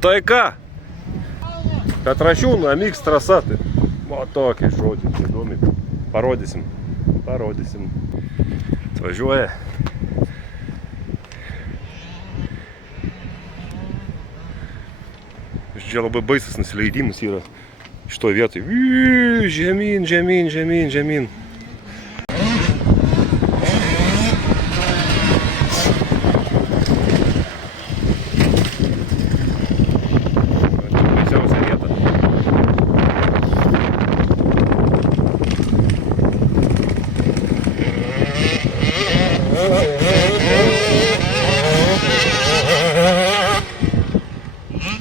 Tai ką? Petrašiūnų MX trasa. Tai. O tokie žodžiai, įdomi. Parodysim. Atvažiuoja. Čia labai baisas nusileidimas yra šitoj vietoj. Žemyn.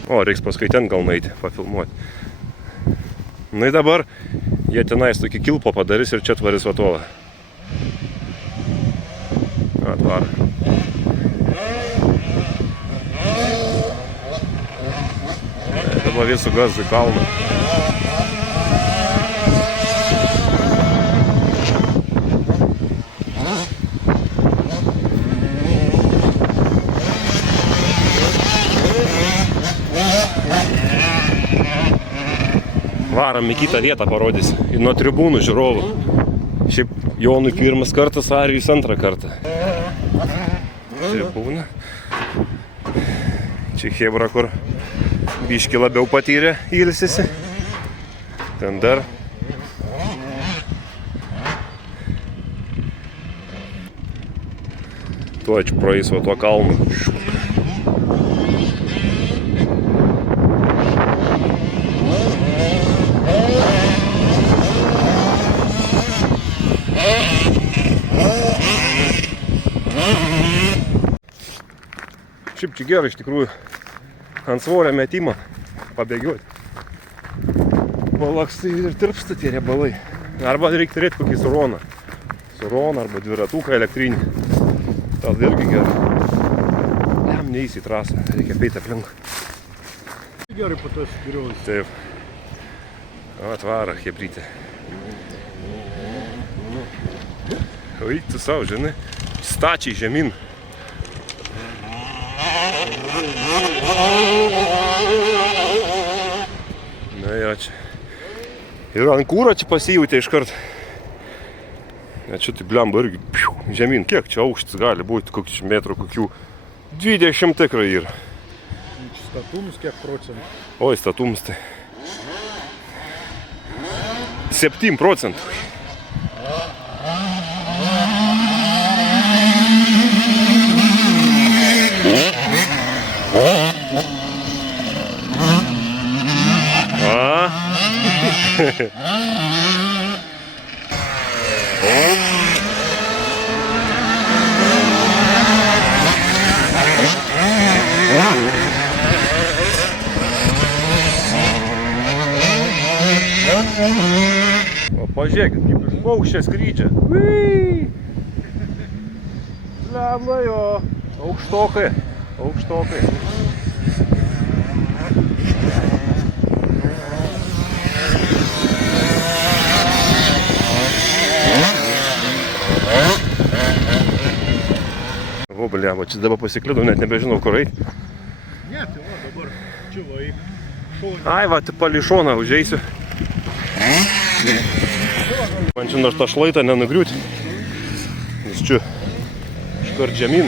O, reiks paskui ten gal nueiti, pafilmuoti. Na ir dabar jie tenais tokį kilpo padarys ir čia atvarys vatovą. Atvarą. Dabar visų gazų į kalną. Varam į kitą vietą parodys. Ir nuo tribūnų žiūrovų. Šiaip Jonui pirmas kartas, Arijus antrą kartą. Tribūna. Čia Hebra, kur biški labiau patyrė, ilsisi. Ten dar. Tuo čia praeis va tuo kalnu. Šiaip čia gerai iš tikrųjų ant svorio metimą pabėgioti. Palakstai ir tirpsta tie riebalai. Arba reikia turėti kokį suroną. Suroną arba dviratuką elektrinį. Tas irgi gerai. Jam neįs į trasą, reikia peiti aplink. Gerai po to skiriausi. Taip. Atvara hebrytė. Oi, tu savo, žinai, stačiai žemyn. Na jo, čia. Ir ant kūro čia pasijūtė iš karto. Net čia tai blemba irgi žemyn. Kiek čia aukštis gali būti, kokių metrų, kokių 20 tikrai yra. Statumus kiek procentų? Oi, statumus tai 7%. O pažiūrėkit, kaip iš paukščio skrydžia. Lemba jo. Aukštokai. O, blemba, čia dabar pasiklydau, net nebežinau, kur eit. Ne, tai va, dabar čia va į šoną. Ai, va, tai palį šoną užeisiu. Man čia nors tą šlaitą nenugriūti. Nes čia iškart žemyn.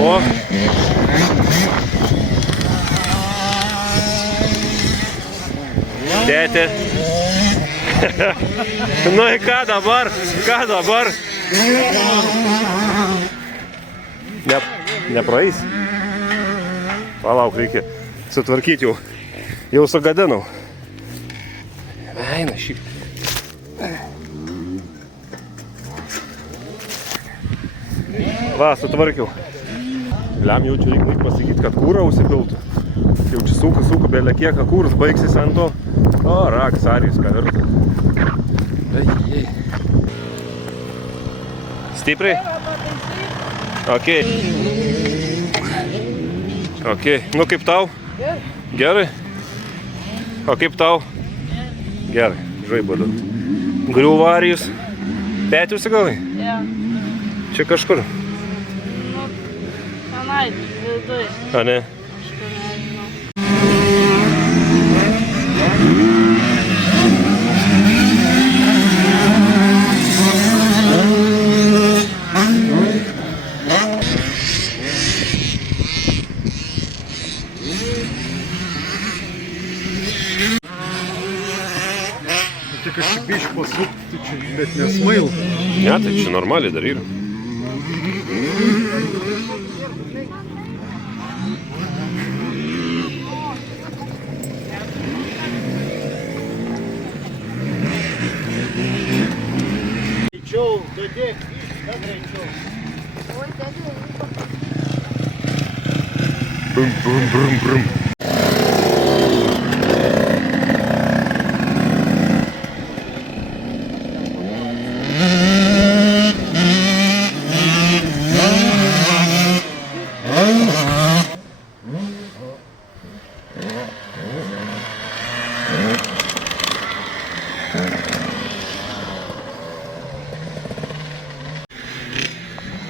O. Tėtė. Nu į ką dabar? Nepraeis. Palauk, reikia sutvarkyti jau. Jau sugadinau. Eina šį. Va, sutvarkiau. Lem jau čia reikia pasakyti, kad kūrą užsipiltų. Jau čia suka belė kiek kūras baigsis ant to. O, rakas, Arijus, ką virta. Stipriai? Ok. Nu kaip tau? Gerai. O kaip tau? Gerai. Žaibo daug. Griuva Arijus. Petį užsigavai? Čia kažkur. Nu, tenai, viduj. A ne? Kažkur nežinau. Tik kažkaip biškį pasukti, tai čia net nesmail. Ne, tai čia normaliai dar yra. Greičiau, dadėk, ką greičiau. Brum, brum, brum, brum.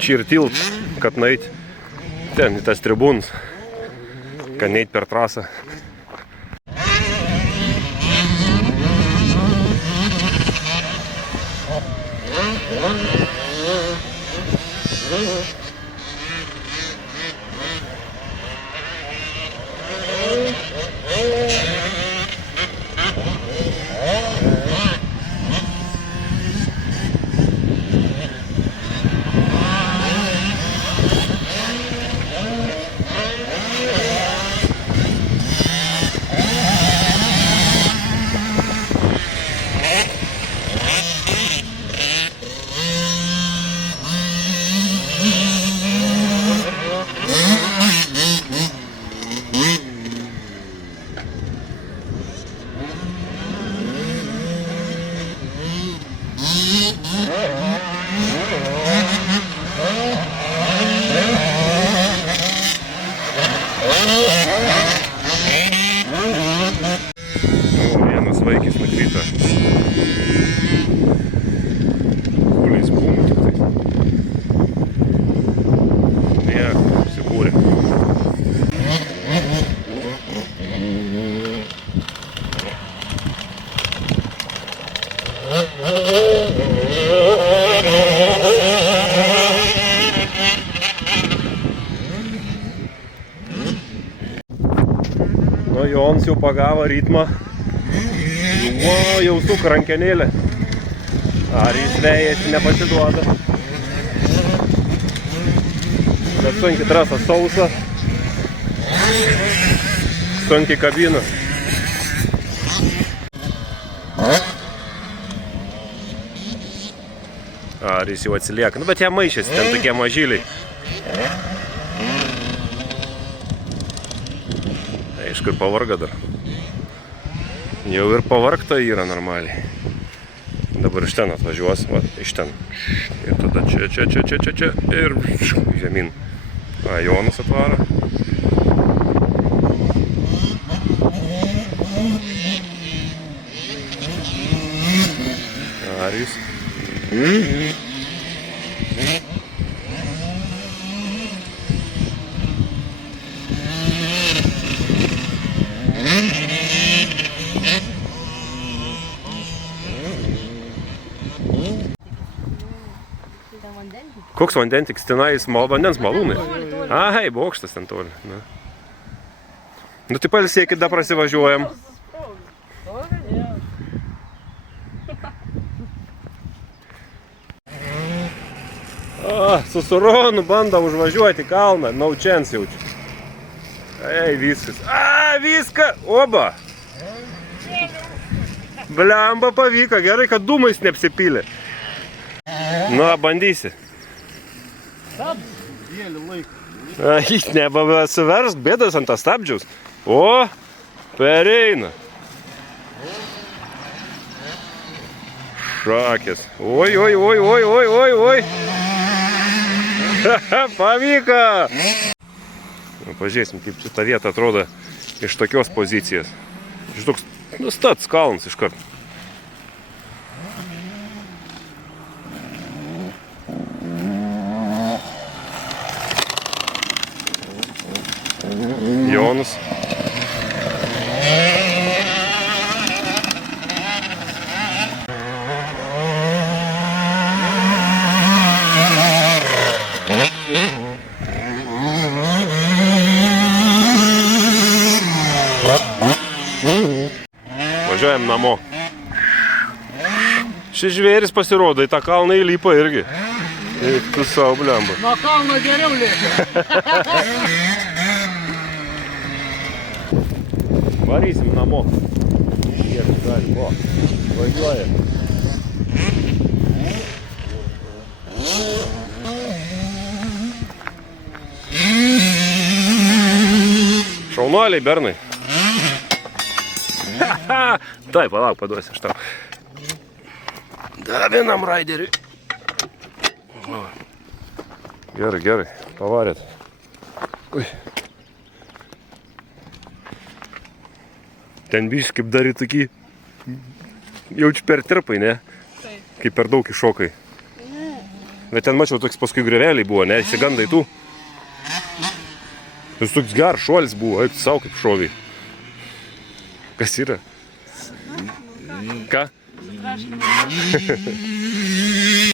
Čia ir tilt, kad nueit ten į tas tribūnas, kad neit per trasą. Vienas vaikis nukrito. Kuliais būm tik tai. Ne, apsikūrė. Nu, Jonas jau pagavo ritmą. Jau suka rankenėlė. Ar jis vėjasi, nepasiduoda. Bet sunkiai trasa sausa. Sunkiai kabina. Ar jis jau atsilieka. Nu, bet jie maišėsi, ten tokie mažyliai. Aišku, ir pavarga dar. Jau ir pavargta yra normaliai. Dabar iš ten atvažiuos, va, iš ten. Ir tada čia ir žemyn. A, Jonas atvaro. Ar jis? Koks vandentiks tenais vandens malūnai? Ai, bokštas ten toli. Nu tai pailsėkit, da prasivažiuojam. Su Suronu bando užvažiuoti kalną, no chance jaučiu. Ei, viskas. Viską! Oba! Blemba pavyko, gerai, kad dūmais neapsipylė. Nu, bandysi. Jis nebesuvers, bėdas ant stabdžiaus. O, pereina. Šakės. Oi. Pavyko. Pažiūrėsim, kaip šitą vietą atrodo iš tokios pozicijos. Iš toks, stats kalnas iš karto. čempionas. Važiuojam namo. Šis žvėris pasirodo, į tą kalną įlipa irgi. Eik tu savo, blemba. Nuo kalno geriau lėkia. Varysim namo. Kiek gali, o. Važiuojam. Šaunuoliai, bernai. Taip, palauk, paduosiu aš tau. Dar vienam raideriui. Gerai, gerai, pavarėt. Ui. Ten biškai kaip dar į tokį, jaučiu per tirpai, ne? Taip. Kaip per daug iššokai. Bet ten mačiau toks paskui greveliai buvo, ne? Įsigandai tu. Jūs toks geras šuolis buvo, eik savo kaip šoviai. Kas yra? Ką? Straškiai.